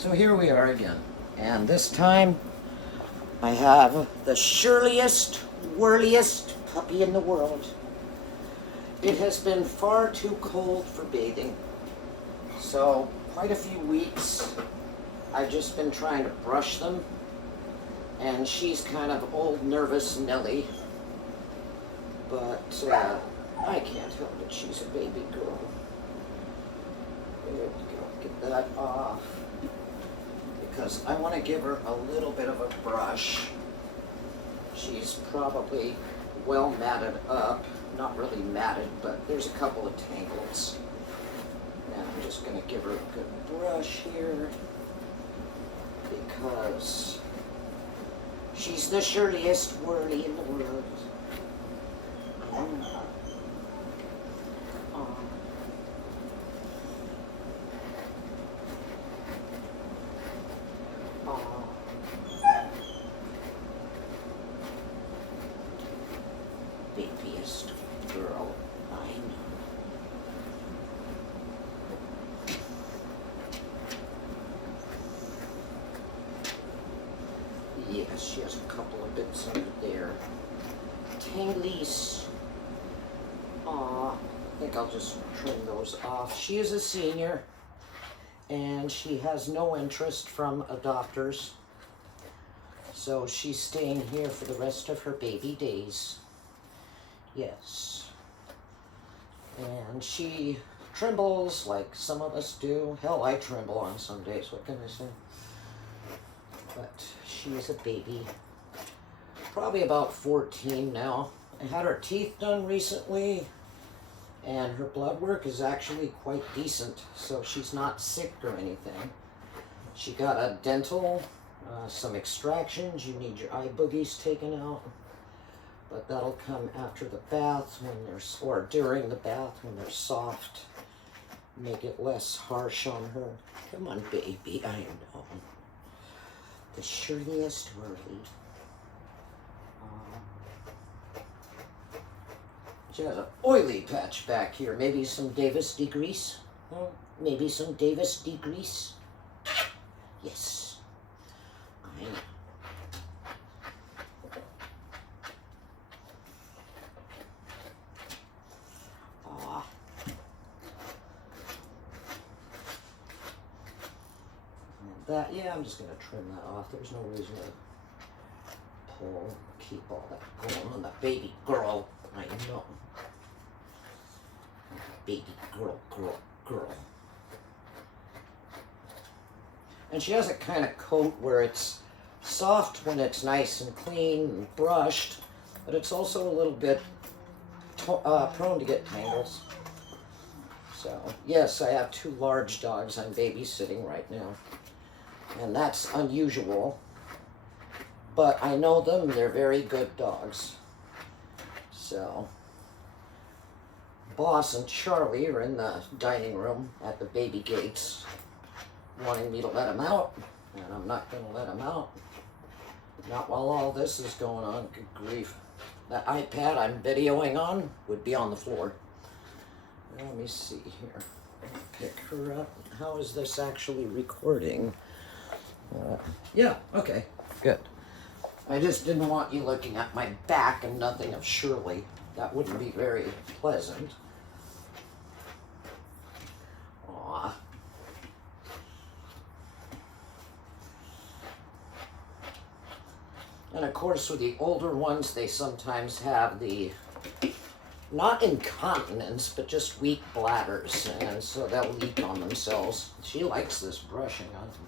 So here we are again, and this time I have the Shirleyest, whirliest puppy in the world. It has been far too cold for bathing, so quite a few weeks I've just been trying to brush them, and she's kind of old nervous Nelly, but I can't help it, she's a baby girl. There we go, get that off. Because I want to give her a little bit of a brush. She's probably well matted up. Not really matted, but there's a couple of tangles. Now I'm just going to give her a good brush here because she's the Shirleyest whirly in the world. Babiest girl I know. Yes, she has a couple of bits under there. Tanglies. Aw, I think I'll just trim those off. She is a senior, and she has no interest from adopters. So she's staying here for the rest of her baby days. Yes. And she trembles like some of us do. Hell, I tremble on some days, what can I say? But she's a baby. Probably about 14 now. I had her teeth done recently, and her blood work is actually quite decent, so she's not sick or anything. She got a dental, some extractions. You need your eye boogies taken out. But that'll come after the bath when or during the bath when they're soft. Make it less harsh on her. Come on, baby, I know. The Shirleyest whirly. She has an oily patch back here. Maybe some Davis degrease? Maybe some Davis degrease? Yes. I know. That, yeah, I'm just going to trim that off. There's no reason to pull, keep all that going on the baby girl. I know. Baby girl. And she has a kind of coat where it's soft when it's nice and clean and brushed, but it's also a little bit prone to get tangles. So, yes, I have 2 large dogs I'm babysitting right now. And that's unusual, but I know them, they're very good dogs. So, Boss and Charlie are in the dining room at the baby gates, wanting me to let them out, and I'm not going to let them out. Not while all this is going on, good grief. That iPad I'm videoing on would be on the floor. Let me see here. Pick her up. How is this actually recording? Yeah, okay, good. I just didn't want you looking at my back and nothing of Shirley. That wouldn't be very pleasant. Aw. And of course, with the older ones, they sometimes have the, not incontinence, but just weak bladders, and so they'll leak on themselves. She likes this brushing on them.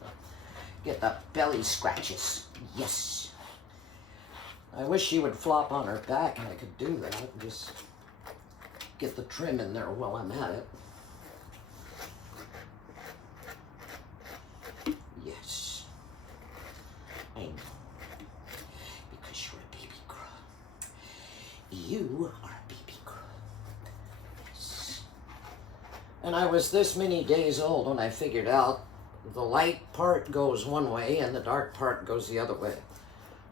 Get the belly scratches. Yes. I wish she would flop on her back and I could do that. Just get the trim in there while I'm at it. Yes. I know. Because you're a baby girl. You are a baby girl. Yes. And I was this many days old when I figured out the light part goes one way and the dark part goes the other way.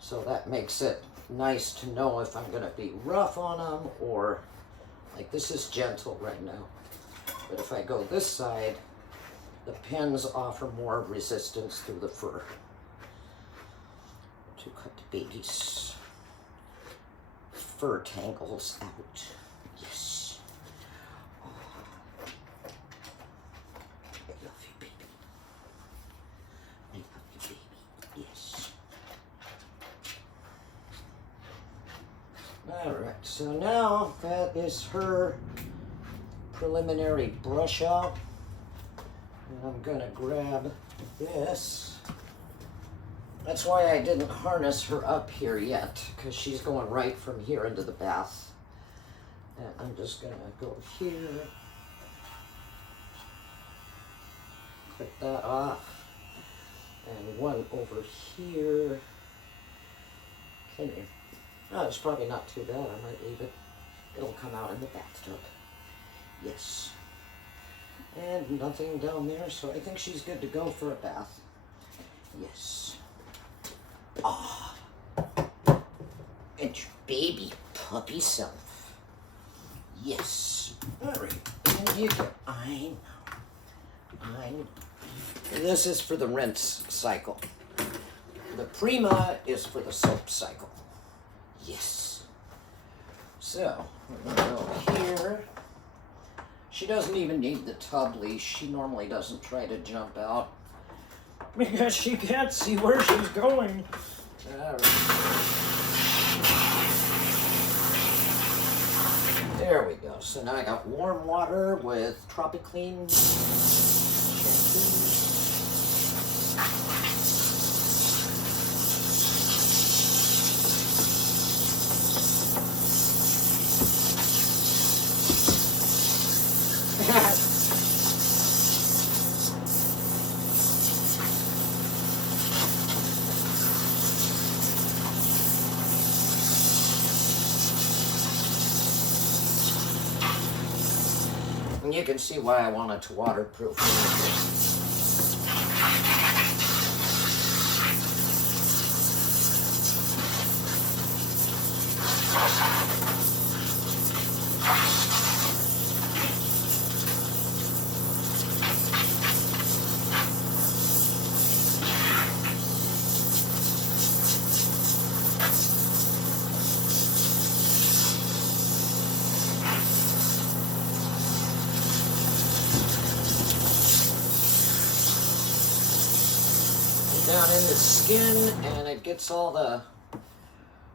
So that makes it nice to know if I'm going to be rough on them or, like, this is gentle right now. But if I go this side, The pens offer more resistance through the fur to cut the baby's fur tangles out. Yes. Oh, I love you, baby. I love you, baby. Yes. All right, so now that is her preliminary brush out. And I'm gonna grab this. That's why I didn't harness her up here yet, because she's going right from here into the bath. And I'm just gonna go here, clip that off, and one over here. Come here. Oh, it's probably not too bad. I might leave it. It'll come out in the bathtub. Yes. And nothing down there, so I think she's good to go for a bath. Yes. Ah. And your baby puppy self. Yes. All right. And you go. I know. And this is for the rinse cycle. The prima is for the soap cycle. Yes. So, we're gonna go here. She doesn't even need the tub leash. She normally doesn't try to jump out because she can't see where she's going. All right. There we go. So now I got warm water with Tropiclean shampoo. And you can see why I wanted to waterproof it. Down in the skin, and it gets all the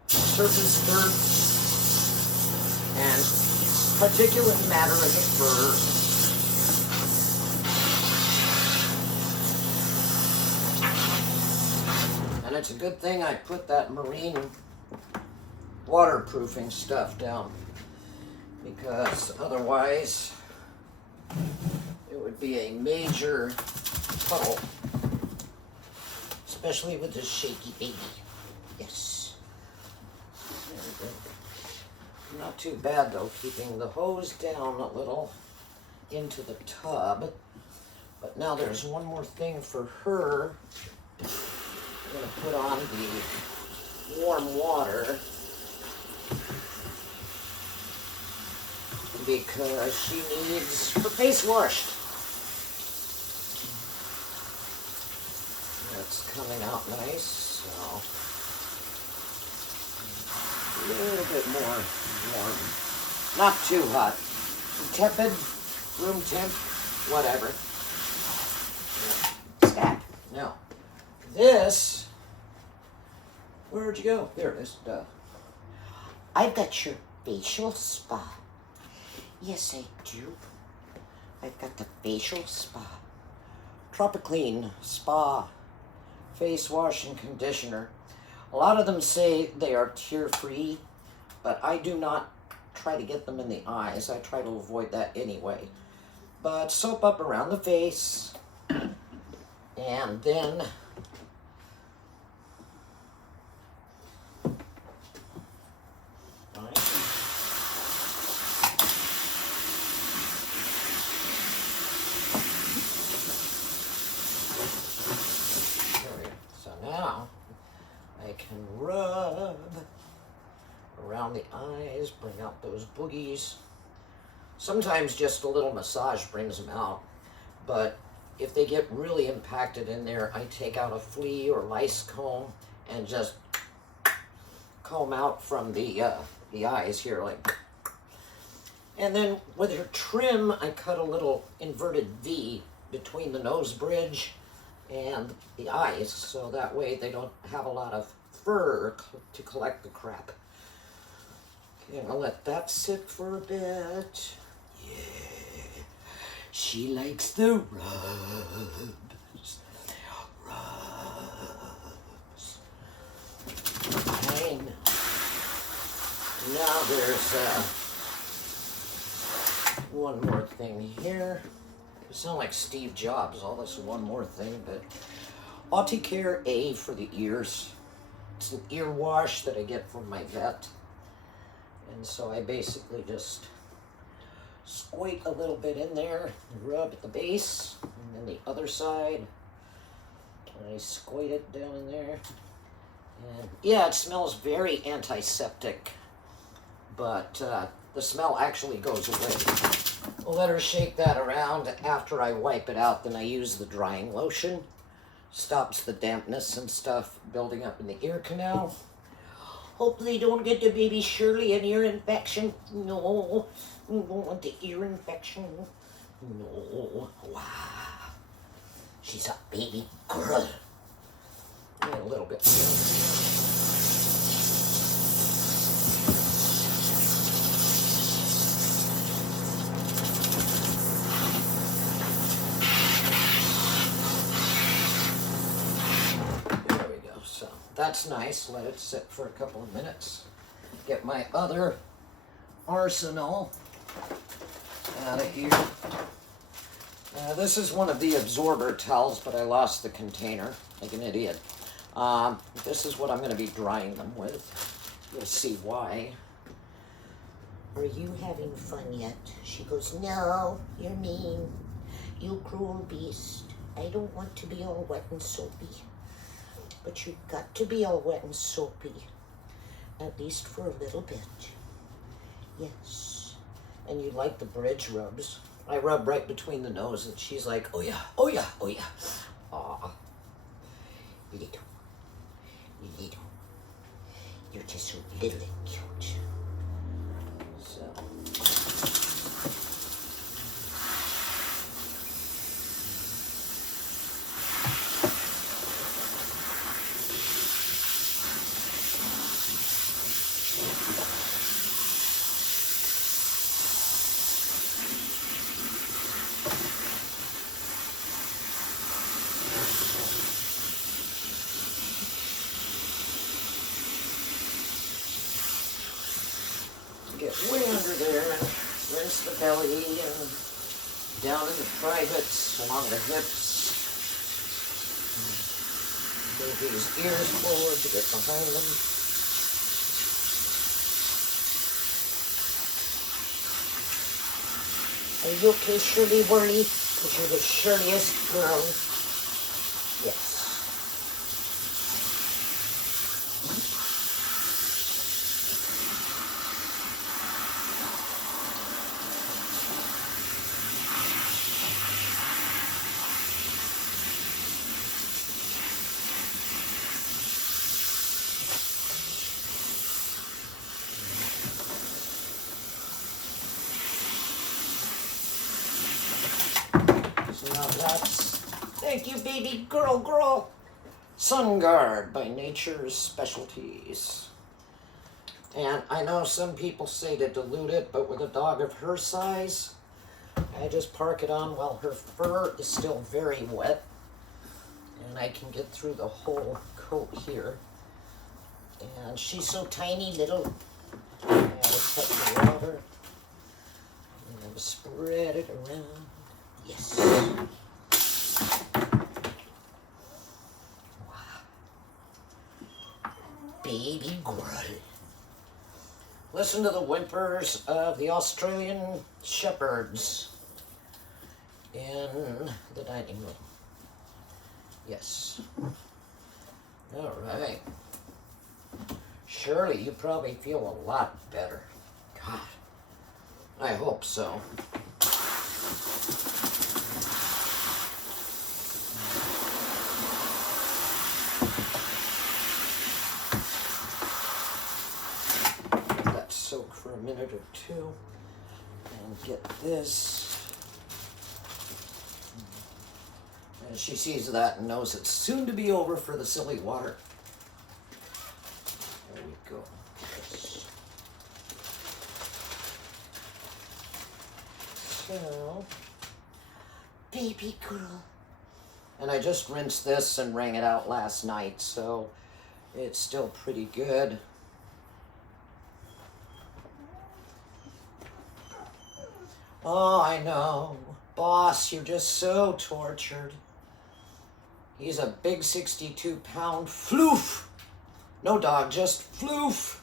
surface dirt and particulate matter in the fur. And it's a good thing I put that marine waterproofing stuff down, because otherwise it would be a major puddle. Especially with this shaky baby. Yes. There we go. Not too bad though, keeping the hose down a little into the tub. But now there's one more thing for her. I'm going to put on the warm water because she needs her face washed. It's coming out nice, so a little bit more warm. Not too hot. Tepid, room temp, whatever. Stop. Now, this, where'd you go? There it is. Duh. I've got your facial spa. Yes, I do. I've got the facial spa. Tropiclean Spa face wash and conditioner. A lot of them say they are tear-free, but I do not try to get them in the eyes. I try to avoid that anyway. But soap up around the face, and then now I can rub around the eyes, bring out those boogies. Sometimes just a little massage brings them out, but if they get really impacted in there, I take out a flea or lice comb and just comb out from the eyes here, like. And then with her trim, I cut a little inverted V between the nose bridge and the eyes, so that way they don't have a lot of fur to collect the crap. Okay, I'll let that sit for a bit. Yeah, she likes the rubs. Rubs. Fine. Now there's one more thing here. I sound like Steve Jobs, all this one more thing, but Care A for the ears. It's an ear wash that I get from my vet. And so I basically just squeak a little bit in there, rub at the base, and then the other side. And I squeak it down in there. And yeah, it smells very antiseptic, but the smell actually goes away. I'll let her shake that around. After I wipe it out, then I use the drying lotion. Stops the dampness and stuff building up in the ear canal. Hopefully don't get the baby Shirley an ear infection. No, you don't want the ear infection. No. Wow. She's a baby girl. And a little bit more. That's nice. Let it sit for a couple of minutes. Get my other arsenal out of here. This is one of the absorber towels, but I lost the container like an idiot. This is what I'm going to be drying them with. You'll see why. Are you having fun yet? She goes, no, you're mean. You cruel beast. I don't want to be all wet and soapy. But you've got to be all wet and soapy, at least for a little bit. Yes. And you like the bridge rubs. I rub right between the nose, and she's like, oh yeah, oh yeah, oh yeah. Aw. Little. Little. You're just so little and cute. So. Get way under there and rinse the belly and down in the privates along the hips. Move these ears forward to get behind them. Are you okay, Shirley Whirly? Because you're the Shirleyest girl. Yes. Now that's, thank you, baby girl. Sun Guard by Nature's Specialties. And I know some people say to dilute it, but with a dog of her size, I just park it on while her fur is still very wet. And I can get through the whole coat here. And she's so tiny little. I just touch the water. And spread it around. Yes. Wow. Baby girl. Listen to the whimpers of the Australian shepherds in the dining room. Yes. All right. Shirley, you probably feel a lot better. God, I hope so. minute or two and get this. And she sees that and knows it's soon to be over for the silly water. There we go. So, baby girl. And I just rinsed this and wrung it out last night, so it's still pretty good. Oh, I know. Boss, you're just so tortured. He's a big 62-pound floof. No dog, just floof.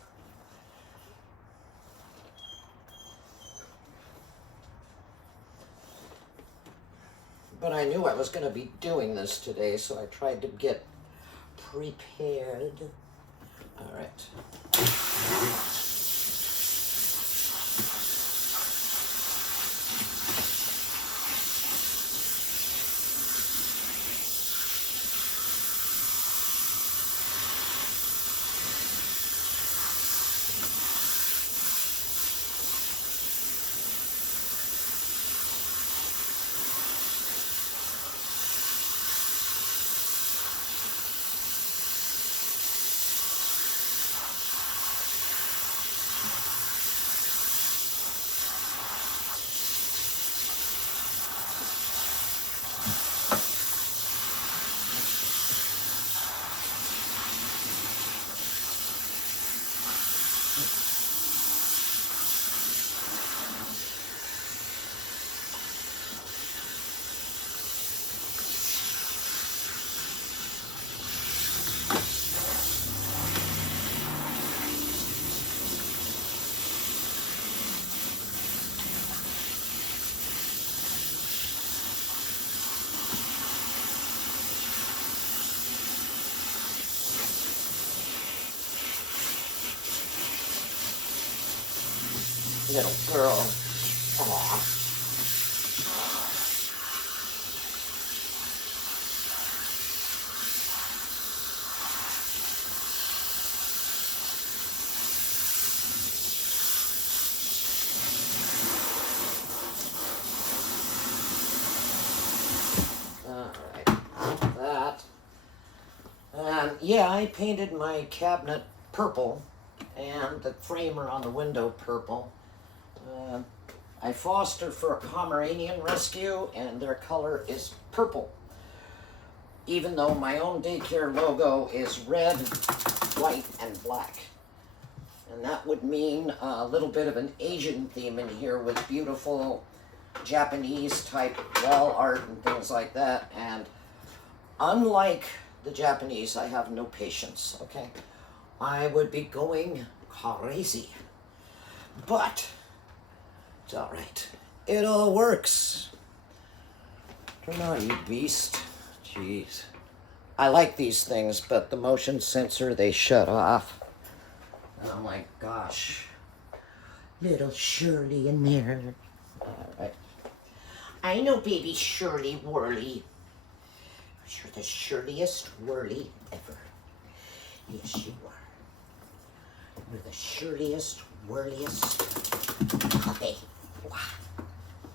But I knew I was going to be doing this today, so I tried to get prepared. All right. Little girl. Aw. Alright, that. Yeah, I painted my cabinet purple and the framer on the window purple. I fostered for a Pomeranian rescue, and their color is purple. Even though my own daycare logo is red, white, and black. And that would mean a little bit of an Asian theme in here with beautiful Japanese type wall art and things like that. And unlike the Japanese, I have no patience, okay? I would be going crazy. But it's all right. It all works. Turn on, you beast. Jeez. I like these things, but the motion sensor, they shut off. Oh my gosh. Little Shirley in there. All right. I know baby Shirley Whirly. You're the Shirleyest Whirly ever. Yes, you are. You're the Shirleyest, whirliest puppy. Wow.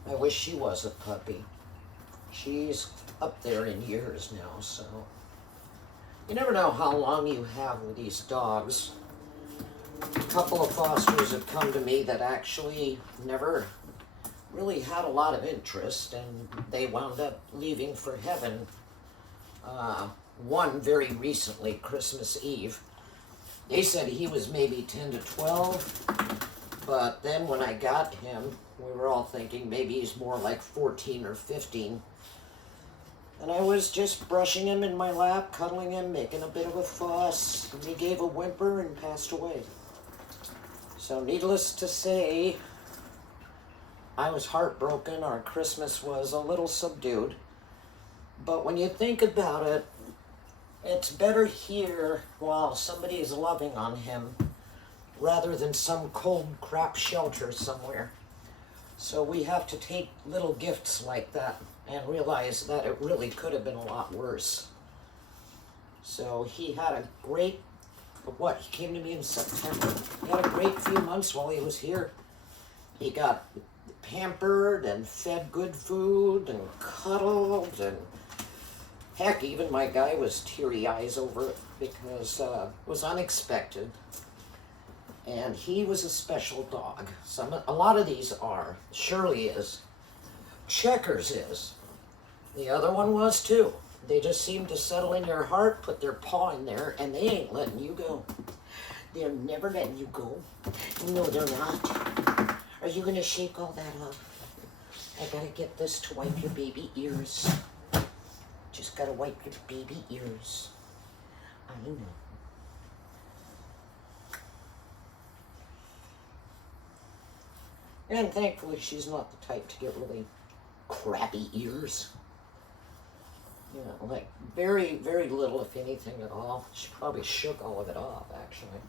I wish she was a puppy. She's up there in years now, so. You never know how long you have with these dogs. A couple of fosters have come to me that actually never really had a lot of interest, and they wound up leaving for heaven. One very recently, Christmas Eve. They said he was maybe 10 to 12, but then when I got him, we were all thinking maybe he's more like 14 or 15. And I was just brushing him in my lap, cuddling him, making a bit of a fuss, and he gave a whimper and passed away. So needless to say, I was heartbroken. Our Christmas was a little subdued. But when you think about it, it's better here while somebody is loving on him rather than some cold crap shelter somewhere. So we have to take little gifts like that and realize that it really could have been a lot worse. So he had a great But what? He came to me in September. He had a great few months while he was here. He got pampered and fed good food and cuddled, and heck, even my guy was teary eyes over it because it was unexpected. And he was a special dog. A lot of these are. Shirley is. Checkers is. The other one was too. They just seem to settle in your heart, put their paw in there, and they ain't letting you go. They're never letting you go. No, they're not. Are you gonna shake all that off? I gotta get this to wipe your baby ears. Just gotta wipe your baby ears. I know. And thankfully she's not the type to get really crappy ears. You know, like very, very little, if anything at all. She probably shook all of it off, actually.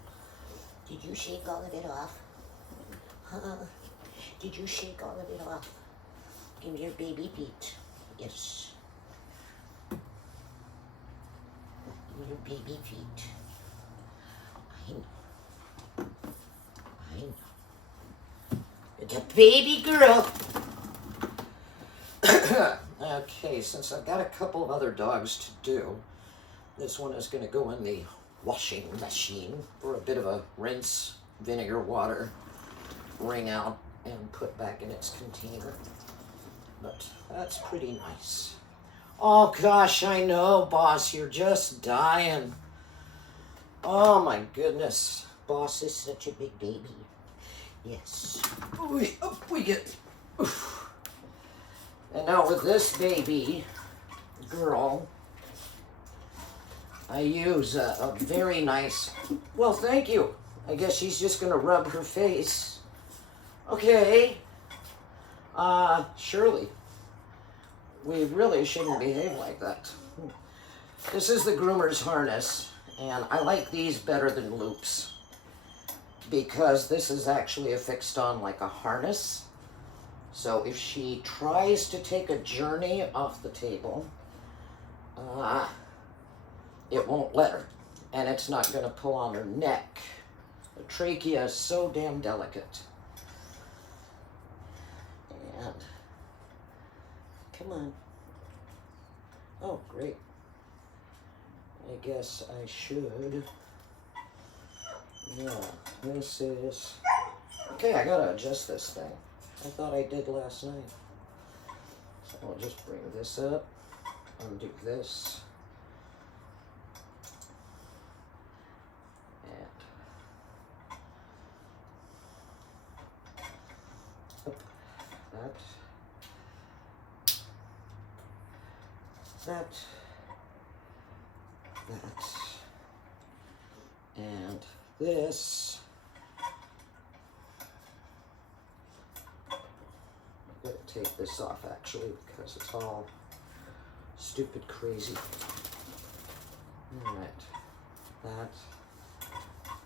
Did you shake all of it off? Did you shake all of it off? Give me your baby feet. Yes. Give me your baby feet. I know. I know. It's a baby girl. Okay, since I've got a couple of other dogs to do, this one is going to go in the washing machine for a bit of a rinse, vinegar, water, wring out, and put back in its container. But that's pretty nice. Oh gosh, I know, boss, you're just dying. Oh my goodness, boss is such a big baby. Yes. Up we get. Oof. And now with this baby girl, I use a very nice, well, thank you. I guess she's just going to rub her face. Okay. Shirley, we really shouldn't behave like that. This is the groomer's harness, and I like these better than loops because this is actually affixed on like a harness. So if she tries to take a journey off the table, it won't let her, and it's not going to pull on her neck. The trachea is so damn delicate. And come on. Oh, great. I guess I should. Yeah, this is... Okay, I gotta adjust this thing. I thought I did last night. So I'll just bring this up, undo this, and up, that, and this. I'm going to take this off actually because it's all stupid crazy. Alright, that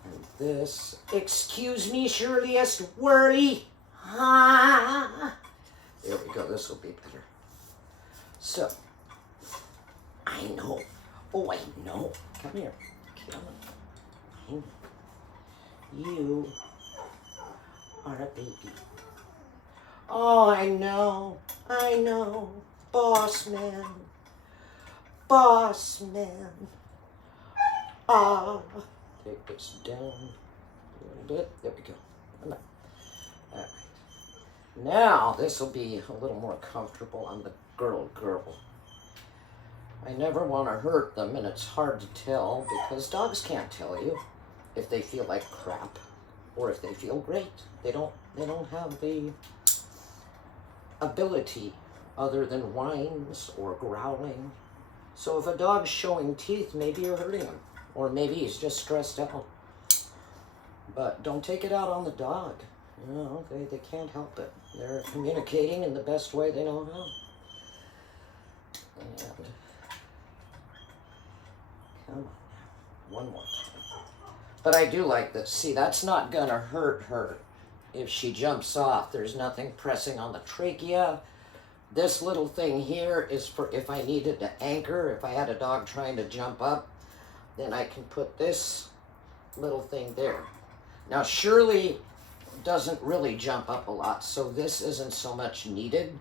and this. Excuse me, Shirleyest Whirly. Ah. There we go, this will be better. So, I know. Oh, I know. Come here. Come on. You are a baby. Oh, I know. I know. Boss man. Boss man. Ah. Take this down a little bit. There we go. All right. Now, this will be a little more comfortable on the girl. I never want to hurt them, and it's hard to tell because dogs can't tell you if they feel like crap or if they feel great. They don't have the ability other than whines or growling. So if a dog's showing teeth, maybe you're hurting him, or maybe he's just stressed out. But don't take it out on the dog. You know, they can't help it. They're communicating in the best way they know how. And come on, one more time. But I do like this. See, that's not gonna hurt her if she jumps off. There's nothing pressing on the trachea. This little thing here is for if I needed to anchor, if I had a dog trying to jump up, then I can put this little thing there. Now Shirley doesn't really jump up a lot, so this isn't so much needed.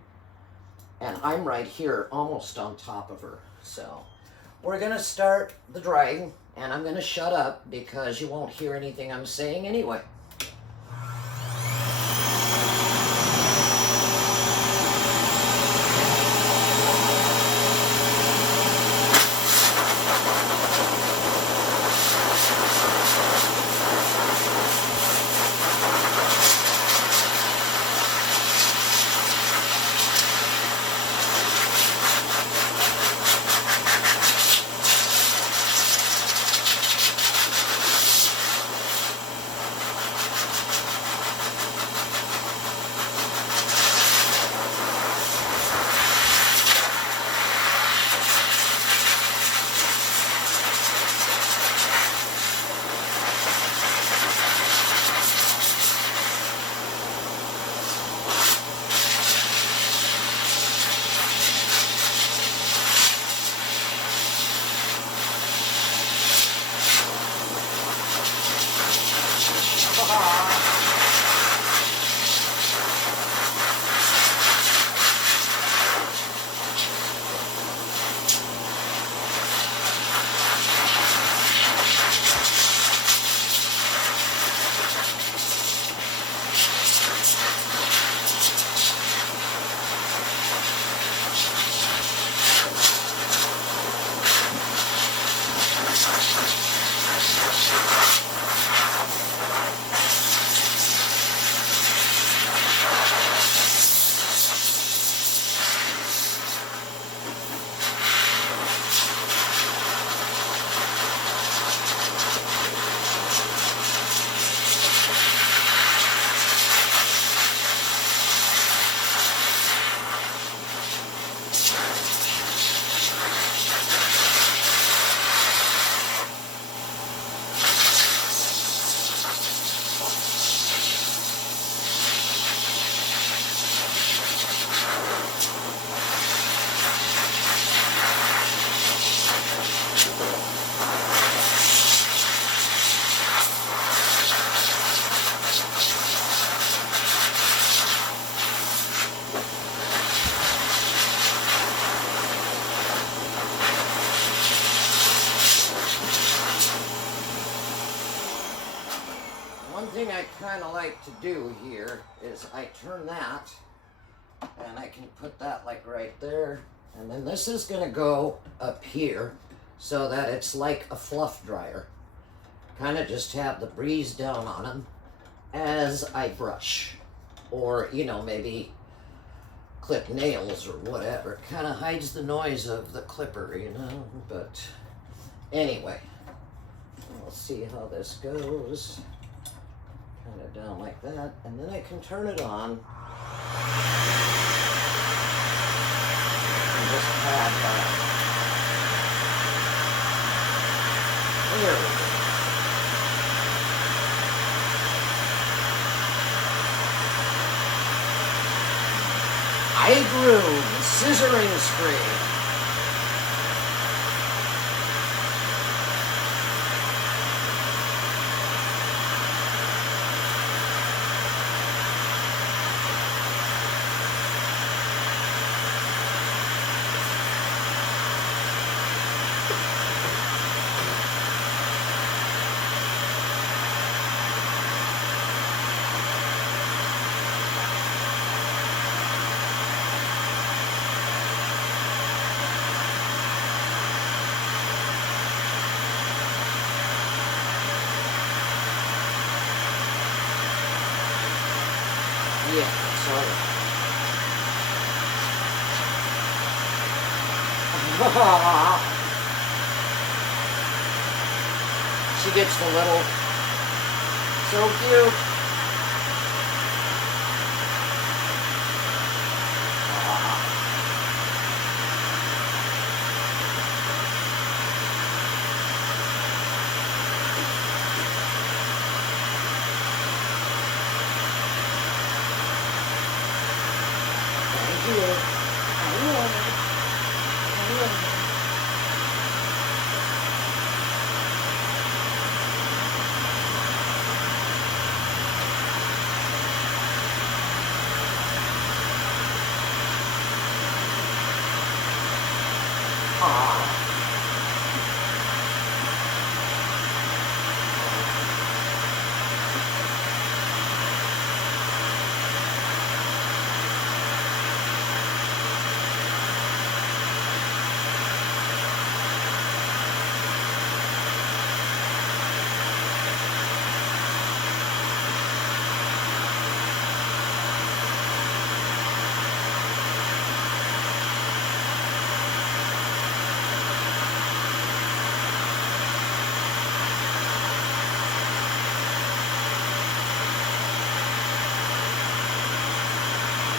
And I'm right here, almost on top of her. So we're gonna start the drying, and I'm gonna shut up because you won't hear anything I'm saying anyway. Thing I kind of like to do here is I turn that, and I can put that like right there, and then this is going to go up here so that it's like a fluff dryer. Kind of just have the breeze down on them as I brush, or you know, maybe clip nails or whatever. Kind of hides the noise of the clipper, you know. But anyway, we'll see how this goes. Kind of down like that, and then I can turn it on and just pat that. There we go. I groom scissoring screen. Yeah, sorry. She gets the little, so cute.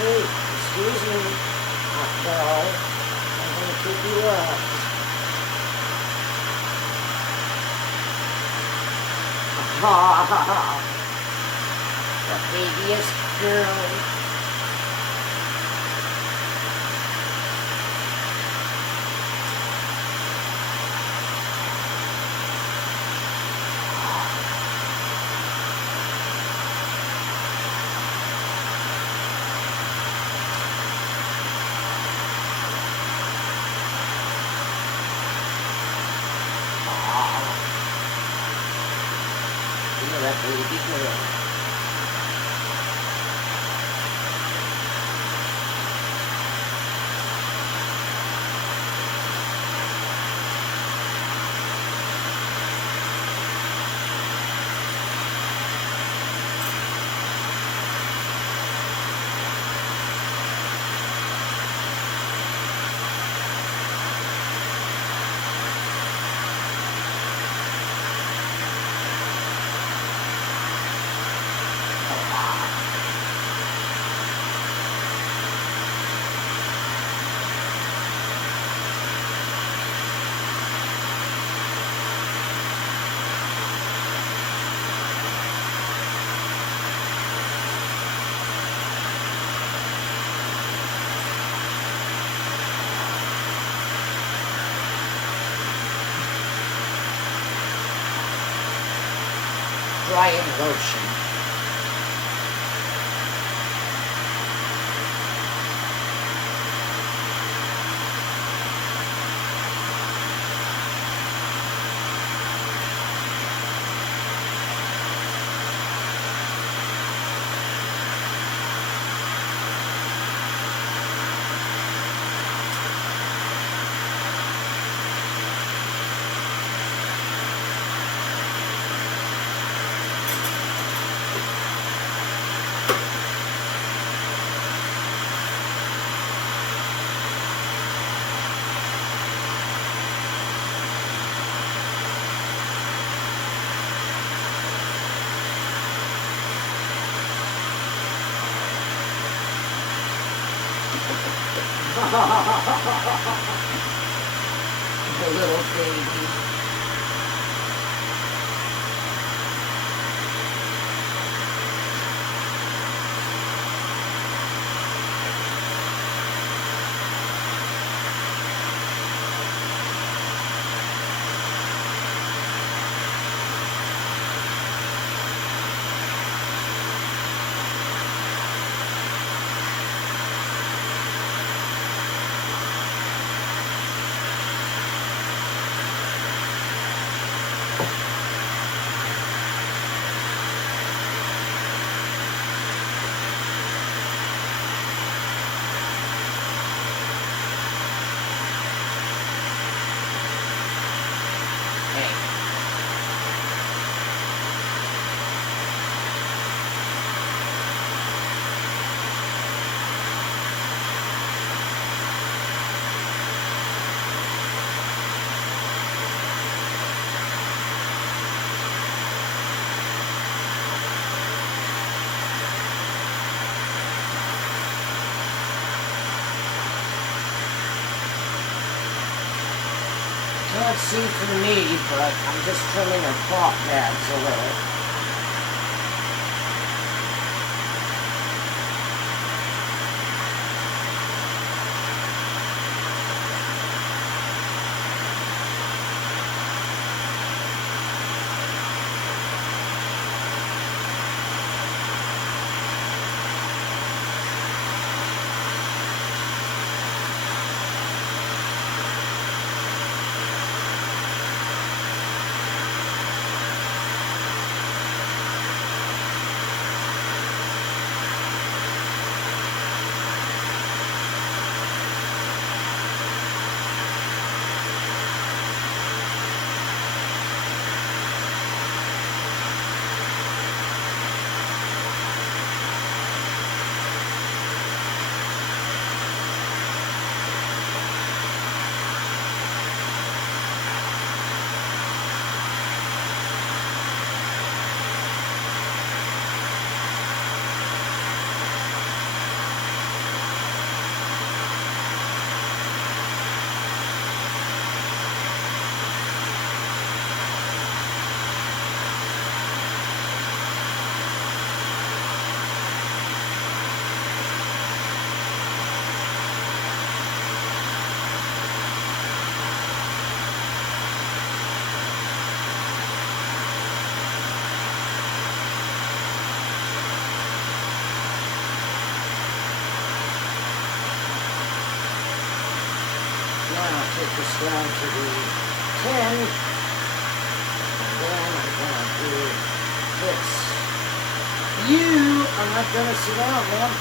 Hey, excuse me. No, I'm gonna keep you up. Ha ha ha. The babyest girl. Look at that baby girl. Drying lotion. The little baby. Can't see through me, but I'm just trimming her cloth bags a little. Now take this down to the 10. And then I'm going to do this. You are not going to sit down, man.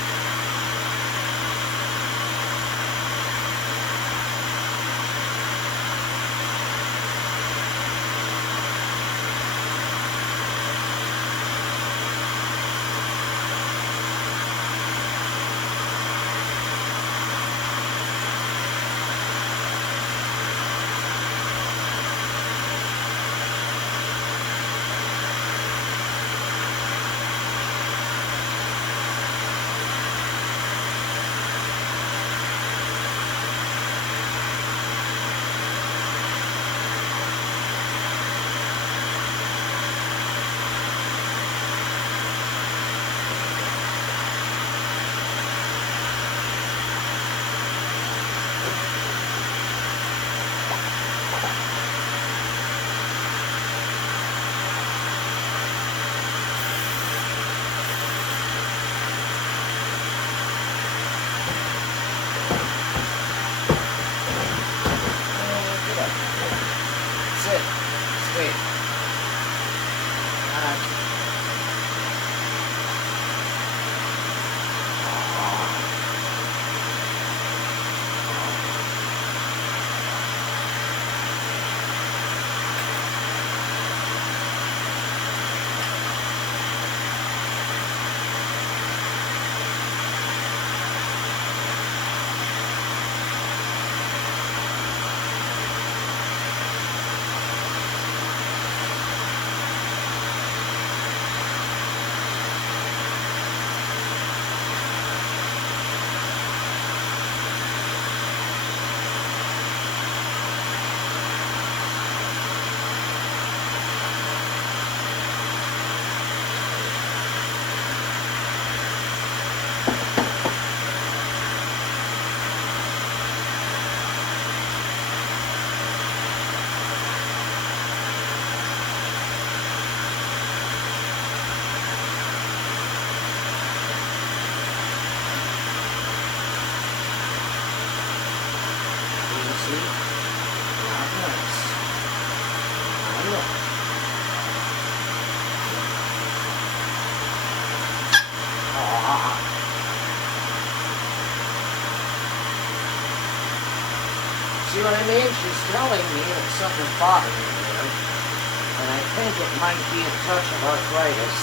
See what I mean? She's telling me that something's bothering her, and I think it might be a touch of arthritis.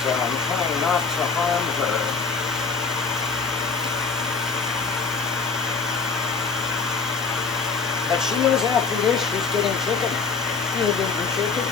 So I'm trying not to harm her. But she knows after this she's getting chicken. You're getting chicken.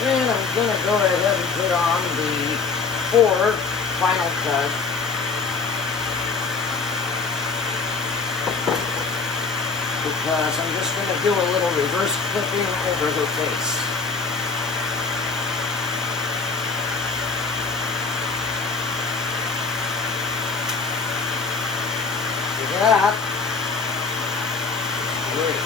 And I'm going to go ahead and put on the 4 final cut. Because I'm just going to do a little reverse clipping over her face. See that? Great.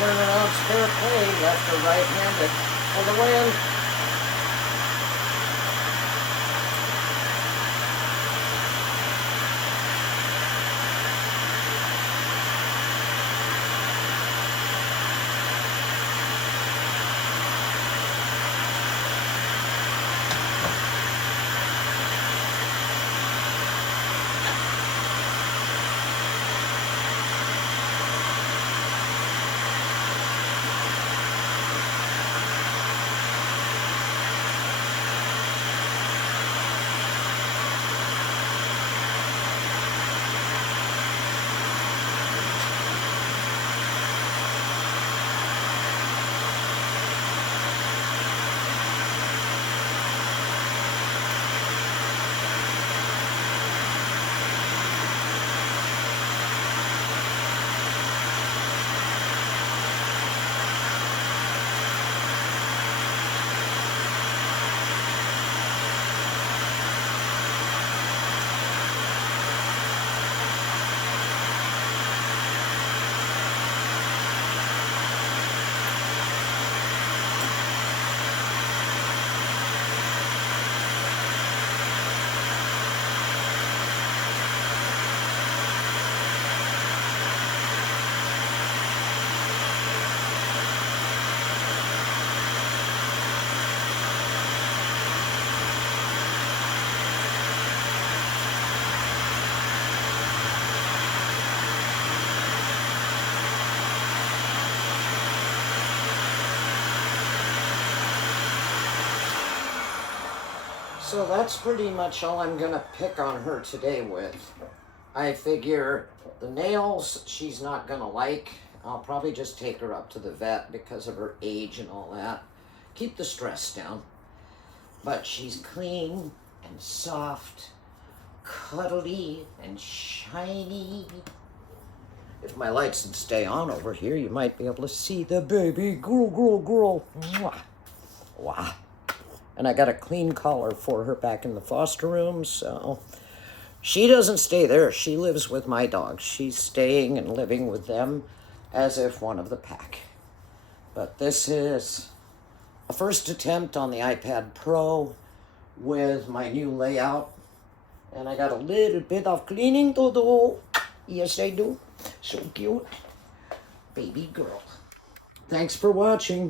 Turnaround's fair play, left or right-handed for the win. So that's pretty much all I'm gonna pick on her today with. I figure the nails she's not gonna like. I'll probably just take her up to the vet because of her age and all that. Keep the stress down. But she's clean and soft, cuddly and shiny. If my lights would stay on over here, you might be able to see the baby girl. Mwah. Wow. And I got a clean collar for her back in the foster room, so she doesn't stay there. She lives with my dogs. She's staying and living with them as if one of the pack. But this is a first attempt on the iPad Pro with my new layout. And I got a little bit of cleaning to do. Yes, I do. So cute. Baby girl. Thanks for watching.